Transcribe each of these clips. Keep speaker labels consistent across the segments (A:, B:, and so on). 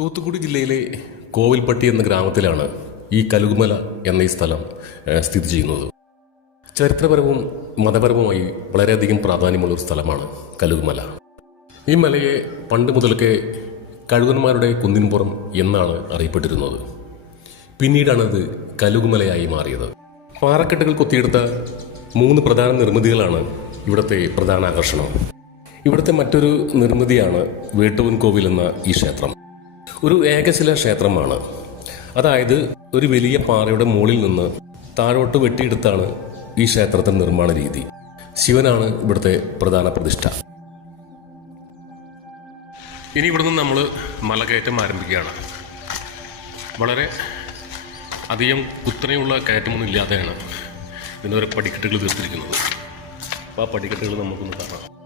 A: തൂത്തുക്കുടി ജില്ലയിലെ കോവിൽപ്പട്ടി എന്ന ഗ്രാമത്തിലാണ് ഈ കലുകുമല എന്ന ഈ സ്ഥലം സ്ഥിതി ചെയ്യുന്നത്. ചരിത്രപരവും മതപരവുമായി വളരെയധികം പ്രാധാന്യമുള്ള ഒരു സ്ഥലമാണ് കലുകുമല. ഈ മലയെ പണ്ട് മുതൽക്കേ കഴുകന്മാരുടെ കുന്നിൻപുറം എന്നാണ് അറിയപ്പെട്ടിരുന്നത്. പിന്നീടാണത് കലുകുമലയായി മാറിയത്. പാറക്കെട്ടുകൾ കൊത്തിയെടുത്ത മൂന്ന് പ്രധാന നിർമ്മിതികളാണ് ഇവിടുത്തെ പ്രധാന ആകർഷണം. ഇവിടുത്തെ മറ്റൊരു നിർമ്മിതിയാണ് വേട്ടുവൻ കോവിൽ എന്ന ഈ ക്ഷേത്രം. ഒരു ഏകശില ക്ഷേത്രമാണ്. അതായത് ഒരു വലിയ പാറയുടെ മുകളിൽ നിന്ന് താഴോട്ട് വെട്ടിയെടുത്താണ് ഈ ക്ഷേത്രത്തിന്റെ നിർമ്മാണ രീതി. ശിവനാണ് ഇവിടുത്തെ പ്രധാന പ്രതിഷ്ഠ. ഇനി ഇവിടുന്ന് നമ്മൾ മലകയറ്റം ആരംഭിക്കുകയാണ്. വളരെ അധികം കുത്തനെയുള്ള കയറ്റമൊന്നും ഇല്ലാതെയാണ് ഇതിന്റെ ഓരോ പടിക്കെട്ടുകൾ തീർത്തിരിക്കുന്നത്. അപ്പോൾ ആ പടിക്കെട്ടുകൾ നമുക്കൊന്ന് കാണാം.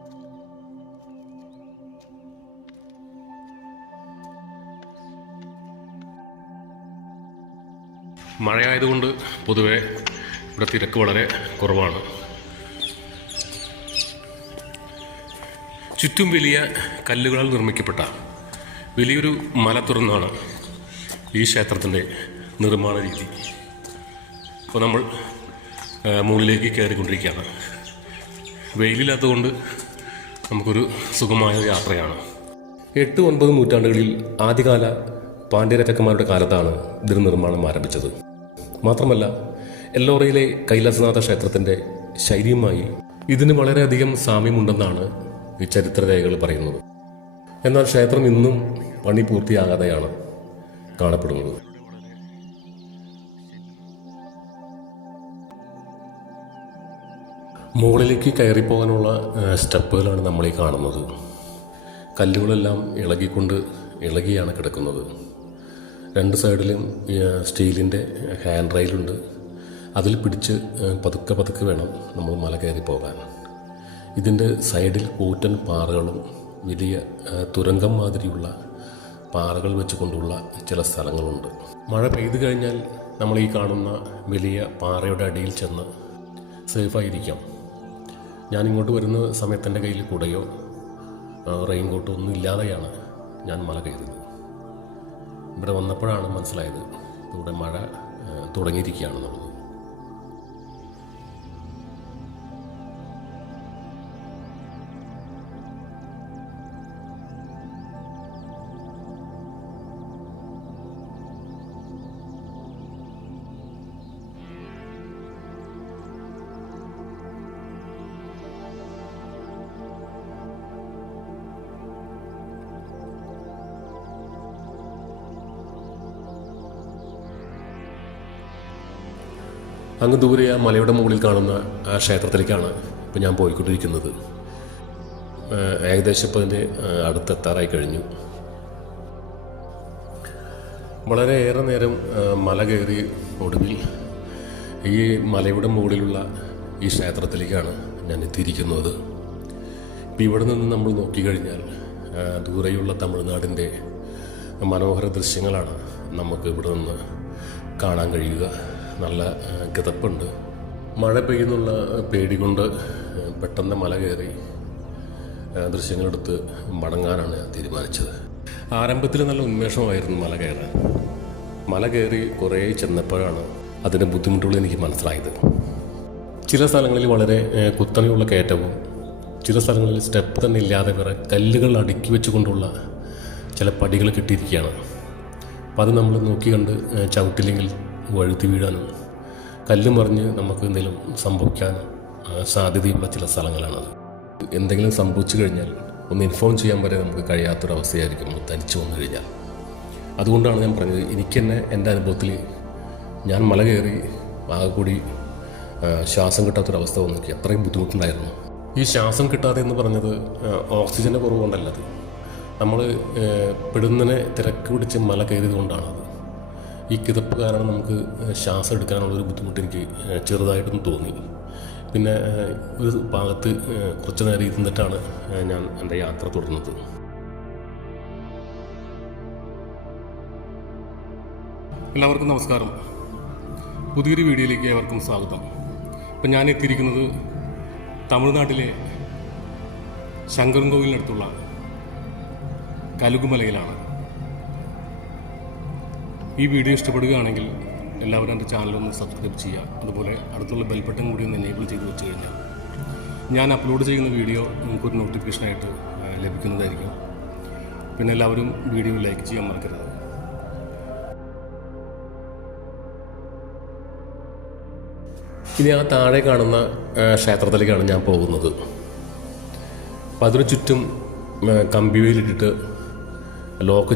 A: മഴയായതുകൊണ്ട് പൊതുവേ ഇവിടെ തിരക്ക് വളരെ കുറവാണ്. ചുറ്റും വലിയ കല്ലുകളാൽ നിർമ്മിക്കപ്പെട്ട വലിയൊരു മല തുറന്നാണ് ഈ ക്ഷേത്രത്തിന്റെ നിർമ്മാണ രീതി. അപ്പോൾ നമ്മൾ മുകളിലേക്ക് കയറിക്കൊണ്ടിരിക്കുകയാണ്. വെയിലില്ലാത്തതുകൊണ്ട് നമുക്കൊരു സുഖമായ യാത്രയാണ്. എട്ട് ഒൻപത് നൂറ്റാണ്ടുകളിൽ ആദ്യകാല പാണ്ഡ്യരാജാക്കന്മാരുടെ കാലത്താണ് ഇതിന് നിർമ്മാണം ആരംഭിച്ചത്. മാത്രമല്ല എല്ലോറയിലെ കൈലാസനാഥ ക്ഷേത്രത്തിന്റെ ശൈലിയുമായി ഇതിന് വളരെയധികം സാമ്യമുണ്ടെന്നാണ് ഈ ചരിത്രരേഖകൾ പറയുന്നത്. എന്നാൽ ക്ഷേത്രം ഇന്നും പണി പൂർത്തിയാകാതെയാണ് കാണപ്പെടുന്നത്. മുകളിലേക്ക് കയറിപ്പോകാനുള്ള സ്റ്റെപ്പുകളാണ് നമ്മൾ ഈ കാണുന്നത്. കല്ലുകളെല്ലാം ഇളകിക്കൊണ്ട് ഇളകിയാണ് കിടക്കുന്നത്. രണ്ട് സൈഡിലും സ്റ്റീലിന്റെ ഹാൻഡ് റെയിലുണ്ട്. അതിൽ പിടിച്ച് പതുക്കെ പതുക്കെ വേണം നമ്മൾ മല കയറി പോകാൻ. ഇതിന്റെ സൈഡിൽ കൂറ്റൻ പാറകളും വലിയ തുരങ്കം മാതിരിയുള്ള പാറകൾ വെച്ചുകൊണ്ടുള്ള ചില സ്ഥലങ്ങളുണ്ട്. മഴ പെയ്തു കഴിഞ്ഞാൽ നമ്മൾ ഈ കാണുന്ന വലിയ പാറയുടെ അടിയിൽ ചെന്ന് സേഫായിരിക്കാം. ഞാൻ ഇങ്ങോട്ട് വരുന്ന സമയത്ത് എന്റെ കയ്യിൽ കുടയോ റെയിൻ കോട്ടോ ഒന്നും ഇല്ലാതെയാണ് ഞാൻ മല കയറിയത് ഇവിടെ വന്നപ്പോഴാണ് മനസ്സിലായത് ഇവിടെ മഴ തുടങ്ങിയിരിക്കുകയാണെന്നുള്ളത് അങ്ങ് ദൂരെ ആ മലയുടെ മുകളിൽ കാണുന്ന ആ ക്ഷേത്രത്തിലേക്കാണ് ഇപ്പം ഞാൻ പോയിക്കൊണ്ടിരിക്കുന്നത്. ഏകദേശം ഇപ്പോൾ അതിന്റെ അടുത്തെത്താറായി കഴിഞ്ഞു. വളരെയേറെ നേരം മല കയറി ഒടുവിൽ ഈ മലയുടെ മുകളിലുള്ള ഈ ക്ഷേത്രത്തിലേക്കാണ് ഞാൻ എത്തിയിരിക്കുന്നത്. ഇപ്പം ഇവിടെ നിന്ന് നമ്മൾ നോക്കിക്കഴിഞ്ഞാൽ ദൂരെയുള്ള തമിഴ്നാടിന്റെ മനോഹര ദൃശ്യങ്ങളാണ് നമുക്ക് ഇവിടെ നിന്ന് കാണാൻ കഴിയുക. നല്ല ഗതപ്പുണ്ട്. മഴ പെയ്യുന്നുള്ള പേടി കൊണ്ട് പെട്ടെന്ന് മല കയറി ദൃശ്യങ്ങളെടുത്ത് മടങ്ങാനാണ് ഞാൻ തീരുമാനിച്ചത്. ആരംഭത്തിൽ നല്ല ഉന്മേഷമായിരുന്നു മല കയറാൻ. മല കയറി കുറേ ചെന്നപ്പോഴാണ് അതിന്റെ ബുദ്ധിമുട്ടുകൾ എനിക്ക് മനസ്സിലായത്. ചില സ്ഥലങ്ങളിൽ വളരെ കുത്തനെയുള്ള കയറ്റവും ചില സ്ഥലങ്ങളിൽ സ്റ്റെപ്പ് തന്നെ ഇല്ലാതെ വേറെ കല്ലുകൾ അടുക്കി വെച്ചുകൊണ്ടുള്ള ചില പടികൾ കിട്ടിയിരിക്കുകയാണ്. അപ്പം അത് നമ്മൾ നോക്കി കണ്ട് ഏഹ്, ചവിട്ടില്ലെങ്കിൽ വഴുത്തി വീഴാനും കല്ല് മറിഞ്ഞ് നമുക്ക് എന്തെങ്കിലും സംഭവിക്കാൻ സാധ്യതയുള്ള ചില സ്ഥലങ്ങളാണത് എന്തെങ്കിലും സംഭവിച്ചു കഴിഞ്ഞാൽ ഒന്ന് ഇൻഫോം ചെയ്യാൻ വരെ നമുക്ക് കഴിയാത്തൊരവസ്ഥയായിരിക്കും തനിച്ച് വന്നു കഴിഞ്ഞാൽ. അതുകൊണ്ടാണ് ഞാൻ പറഞ്ഞത് എനിക്ക് തന്നെ എന്റെ അനുഭവത്തിൽ ഞാൻ മല കയറി ആകെ കൂടി ശ്വാസം കിട്ടാത്തൊരവസ്ഥ വന്നു എനിക്ക് അത്രയും ബുദ്ധിമുട്ടുണ്ടായിരുന്നു. ഈ ശ്വാസം കിട്ടാതെ എന്ന് പറഞ്ഞത് ഓക്സിജന്റെ കുറവ് കൊണ്ടല്ലത് നമ്മൾ പെടുന്നതിനെ തിരക്ക് പിടിച്ച് മല കയറിയത് കൊണ്ടാണത് ഈ കിതപ്പ് കാരണം നമുക്ക് ശ്വാസം എടുക്കാനുള്ള ഒരു ബുദ്ധിമുട്ട് എനിക്ക് ചെറുതായിട്ടും തോന്നി. പിന്നെ ഒരു ഭാഗത്ത് കുറച്ച് നേരം ഇരുന്നിട്ടാണ് ഞാൻ എന്റെ യാത്ര തുടർന്നത്. എല്ലാവർക്കും നമസ്കാരം. പുതിയൊരു വീഡിയോയിലേക്ക് ഏവർക്കും സ്വാഗതം. ഇപ്പം ഞാൻ എത്തിയിരിക്കുന്നത് തമിഴ്നാട്ടിലെ ശങ്കരൻ കോവിലിനടുത്തുള്ള കലുകുമലയിലാണ്. ഈ വീഡിയോ ഇഷ്ടപ്പെടുകയാണെങ്കിൽ എല്ലാവരും എന്റെ ചാനൽ ഒന്ന് സബ്സ്ക്രൈബ് ചെയ്യുക. അതുപോലെ അടുത്തുള്ള ബെൽബട്ടൺ കൂടി ഒന്ന് എനേബിൾ ചെയ്ത് വെച്ച് കഴിഞ്ഞാൽ ഞാൻ അപ്ലോഡ് ചെയ്യുന്ന വീഡിയോ നിങ്ങൾക്കൊരു നോട്ടിഫിക്കേഷനായിട്ട് ലഭിക്കുന്നതായിരിക്കും. പിന്നെ എല്ലാവരും വീഡിയോ ലൈക്ക് ചെയ്യാൻ മറക്കരുത്. കാണുന്ന ഞാൻ ലോക്ക്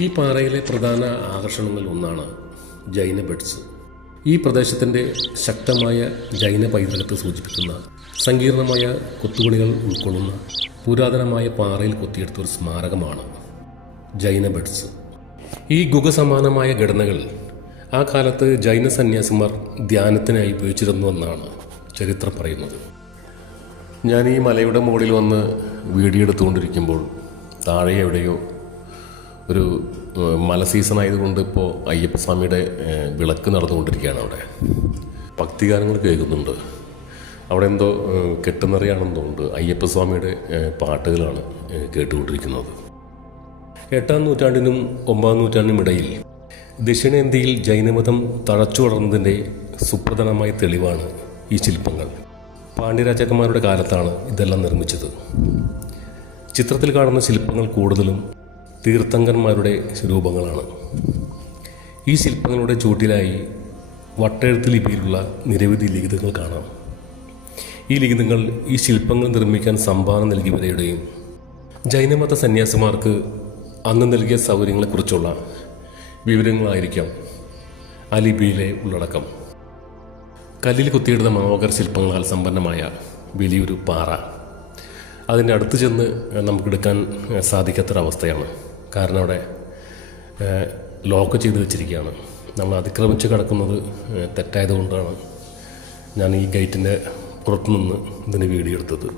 A: ഈ പാറയിലെ പ്രധാന ആകർഷണങ്ങളിൽ ഒന്നാണ് ജൈന ബെഡ്സ്. ഈ പ്രദേശത്തിന്റെ ശക്തമായ ജൈന പൈതൃകത്തെ സൂചിപ്പിക്കുന്ന സങ്കീർണമായ കൊത്തുപണികൾ ഉൾക്കൊള്ളുന്ന പുരാതനമായ പാറയിൽ കൊത്തിയെടുത്ത ഒരു സ്മാരകമാണ് ജൈന ബെഡ്സ്. ഈ ഗുഹസമാനമായ ഘടനകൾ ആ കാലത്ത് ജൈന സന്യാസിമാർ ധ്യാനത്തിനായി ഉപയോഗിച്ചിരുന്നു എന്നാണ് ചരിത്രം പറയുന്നത്. ഞാൻ ഈ മലയുടെ മുകളിൽ വന്ന് വീഡിയോ എടുത്തുകൊണ്ടിരിക്കുമ്പോൾ താഴെ എവിടെയോ ഒരു മല സീസൺ ആയതുകൊണ്ട് ഇപ്പോൾ അയ്യപ്പസ്വാമിയുടെ വിളക്ക് നടന്നുകൊണ്ടിരിക്കുകയാണ് അവിടെ. ഭക്തിഗാനങ്ങൾ കേൾക്കുന്നുണ്ട്. അവിടെ എന്തോ കെട്ടുന്നറിയാണെന്ന് തോന്നുന്നുണ്ട്. അയ്യപ്പസ്വാമിയുടെ പാട്ടുകളാണ് കേട്ടുകൊണ്ടിരിക്കുന്നത്. എട്ടാം നൂറ്റാണ്ടിനും ഒമ്പതാം നൂറ്റാണ്ടിനും ഇടയിൽ ദക്ഷിണേന്ത്യയിൽ ജൈനമതം തഴച്ചു വളർന്നതിന്റെ സുപ്രധാനമായ തെളിവാണ് ഈ ശില്പങ്ങൾ. പാണ്ഡ്യരാജാക്കന്മാരുടെ കാലത്താണ് ഇതെല്ലാം നിർമ്മിച്ചത്. ചിത്രത്തിൽ കാണുന്ന ശില്പങ്ങൾ കൂടുതലും തീർത്ഥങ്കന്മാരുടെ രൂപങ്ങളാണ് ഈ ശില്പങ്ങളുടെ ചൂട്ടിലായി വട്ടെഴുത്ത് ലിപിയിലുള്ള നിരവധി ലിഖിതങ്ങൾ കാണാം. ഈ ലിഖിതങ്ങൾ ഈ ശില്പങ്ങൾ നിർമ്മിക്കാൻ സംഭാവന നൽകിയവരുടെയും ജൈനമത സന്യാസിമാർക്ക് അന്ന് നൽകിയ സൗകര്യങ്ങളെക്കുറിച്ചുള്ള വിവരങ്ങളായിരിക്കാം ആ ലിപിയിലെ ഉള്ളടക്കം. കല്ലിൽ കുത്തിയിടുന്ന മനോഹർ ശില്പങ്ങളാൽ സമ്പന്നമായ വലിയൊരു പാറ. അതിന്റെ അടുത്ത് ചെന്ന് നമുക്കെടുക്കാൻ സാധിക്കാത്തൊരവസ്ഥയാണ്. കാരണം അവിടെ ലോക്ക് ചെയ്ത് വെച്ചിരിക്കുകയാണ്. നമ്മൾ അതിക്രമിച്ച് കിടക്കുന്നത് തെറ്റായതുകൊണ്ടാണ് ഞാൻ ഈ ഗേറ്റിന്റെ പുറത്തു നിന്ന് ഇതിന് വീഡിയോ എടുത്തത്.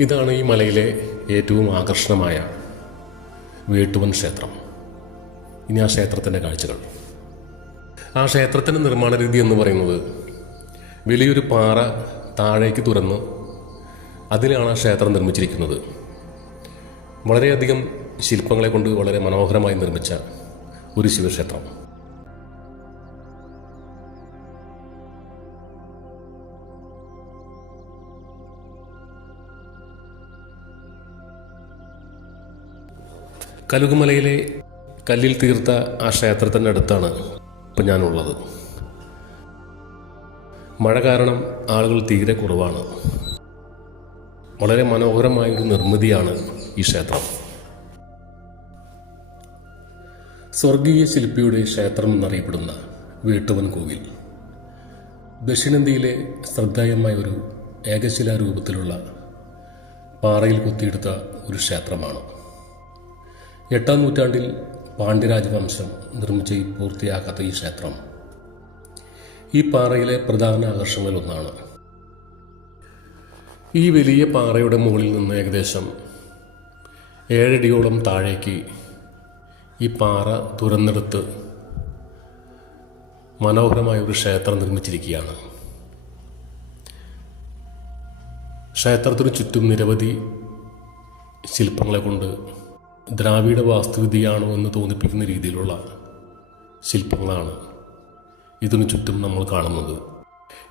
A: ഇതാണ് ഈ മലയിലെ ഏറ്റവും ആകർഷണമായ വേട്ടുവൻ ക്ഷേത്രം. ഇനി ആ ക്ഷേത്രത്തിന്റെ കാഴ്ചകൾ. ആ ക്ഷേത്രത്തിന്റെ നിർമ്മാണ രീതി എന്ന് പറയുന്നത് വലിയൊരു പാറ താഴേക്ക് തുറന്ന് അതിലാണ് ആ ക്ഷേത്രം നിർമ്മിച്ചിരിക്കുന്നത്. വളരെയധികം ശില്പങ്ങളെ കൊണ്ട് വളരെ മനോഹരമായി നിർമ്മിച്ച ഒരു ശിവക്ഷേത്രം. കലുകുമലയിലെ കല്ലിൽ തീർത്ത ആ ക്ഷേത്രത്തിന്റെ അടുത്താണ് ഇപ്പം ഞാനുള്ളത്. മഴ കാരണം ആളുകൾ തീരെ കുറവാണ്. വളരെ മനോഹരമായൊരു നിർമ്മിതിയാണ് ഈ ക്ഷേത്രം. സ്വർഗീയ ശില്പിയുടെ ക്ഷേത്രം എന്നറിയപ്പെടുന്ന വേട്ടുവൻ കോവിൽ. ദക്ഷിണേന്ത്യയിലെ ശ്രദ്ധേയമായ ഒരു ഏകശിലാരൂപത്തിലുള്ള പാറയിൽ കൊത്തിയെടുത്ത ഒരു ക്ഷേത്രമാണ്. എട്ടാം നൂറ്റാണ്ടിൽ പാണ്ഡ്യരാജവംശം നിർമ്മിച്ച് പൂർത്തിയാക്കാത്ത ഈ ക്ഷേത്രം ഈ പാറയിലെ പ്രധാന ആകർഷണങ്ങളിലൊന്നാണ്. ഈ വലിയ പാറയുടെ മുകളിൽ നിന്ന് ഏകദേശം ഏഴടിയോളം താഴേക്ക് ഈ പാറ തുരന്നെടുത്ത് മനോഹരമായ ഒരു ക്ഷേത്രം നിർമ്മിച്ചിരിക്കുകയാണ്. ക്ഷേത്രത്തിനു ചുറ്റും നിരവധി ശില്പങ്ങളെ കൊണ്ട് ദ്രാവിഡ വാസ്തുവിദ്യയാണോ എന്ന് തോന്നിപ്പിക്കുന്ന രീതിയിലുള്ള ശില്പങ്ങളാണ് ഇതിനു ചുറ്റും നമ്മൾ കാണുന്നത്.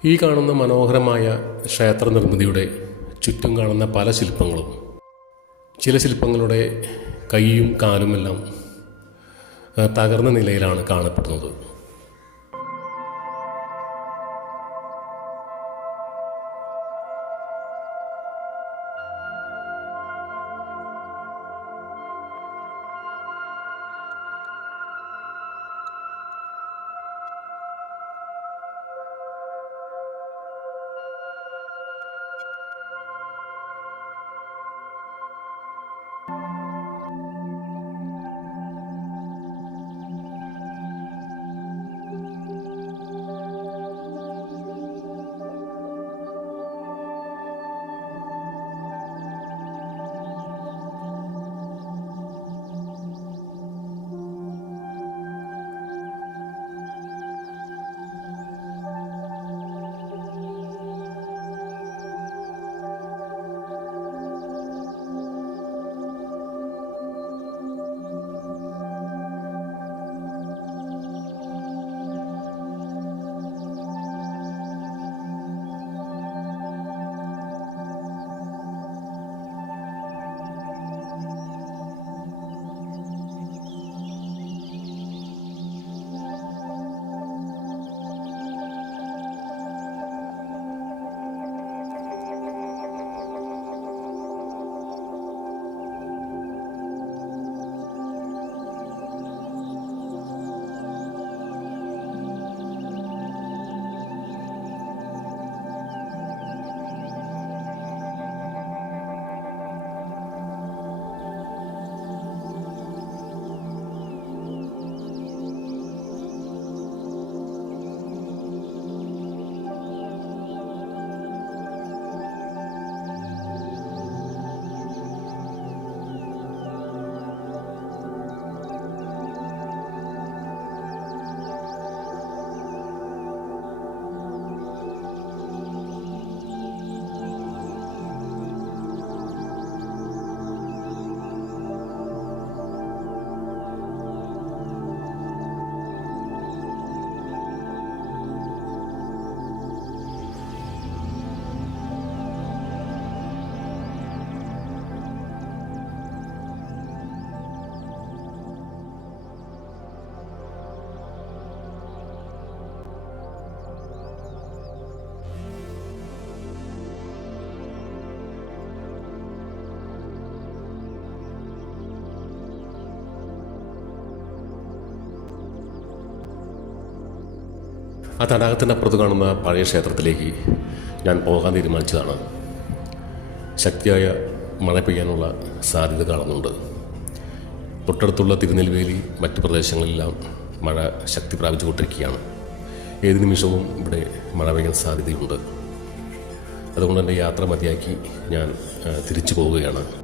A: ഈ കാണുന്ന മനോഹരമായ ക്ഷേത്ര നിർമ്മിതിയുടെ ചുറ്റും കാണുന്ന പല ശില്പങ്ങളും ചില ശില്പങ്ങളുടെ കൈയും കാലുമെല്ലാം തകർന്ന നിലയിലാണ് കാണപ്പെടുന്നത്. ആ തടാകത്തിന്റെ അപ്പുറത്ത് കാണുന്ന പഴയ ക്ഷേത്രത്തിലേക്ക് ഞാൻ പോകാൻ തീരുമാനിച്ചതാണ്. ശക്തിയായ മഴ പെയ്യാനുള്ള സാധ്യത കാണുന്നുണ്ട്. തൊട്ടടുത്തുള്ള തിരുനെൽവേലി മറ്റു പ്രദേശങ്ങളിലെല്ലാം മഴ ശക്തി പ്രാപിച്ചുകൊണ്ടിരിക്കുകയാണ്. ഏത് നിമിഷവും ഇവിടെ മഴ പെയ്യാൻ സാധ്യതയുണ്ട്. അതുകൊണ്ട് എന്റെ യാത്ര മതിയാക്കി ഞാൻ തിരിച്ചു പോവുകയാണ്.